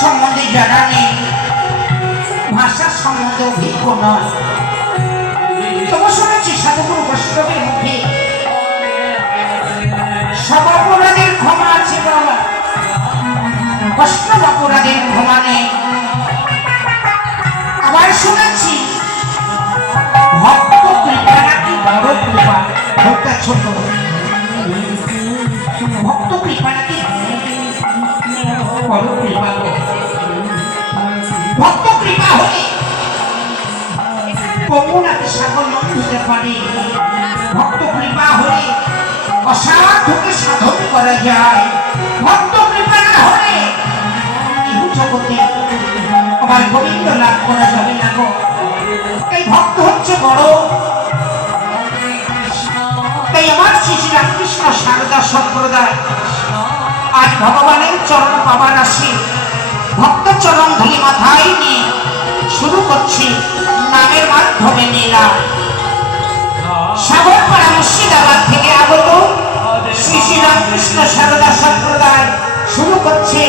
সম্বন্ধে জানা নেই, ভাষার সম্বন্ধে অভিজ্ঞ নয়। তবু শুনেছি সাধুগুরু বৈষ্ণবের মুখে সব অপরাধের ক্ষমা আছে বাবা, বৈষ্ণব অপরাধের ক্ষমা নেই। আবার শুনেছি ভক্ত কৃপা নাকি বড় কৃপা, ভক্তা ছোট, ভক্ত কৃপা নাকি বড় কৃপা। ভক্ত কৃপা হলে প্রভু নাকি সাগর হতে পারে, ভক্ত কৃপা হলে অসাধ্যকে সাধন করা যায়। ভক্ত কৃপা না হলে এই জগতে আমার গোবিন্দ লাভ করা যাবে না গো। এই ভক্ত হচ্ছে বড়। তাই আমার শ্রী শ্রী রামকৃষ্ণ সারদা সম্প্রদায় আজ ভগবানের চরণ পাবার আসে, ভক্ত চরণ ধুলি মাথায় নিয়ে শুরু করছি নামের মাধ্যমে লীলা। সাগরপাড়া মুর্শিদাবাদ থেকে আগত শ্রী শ্রী রামকৃষ্ণ সারদা সম্প্রদায় শুরু করছে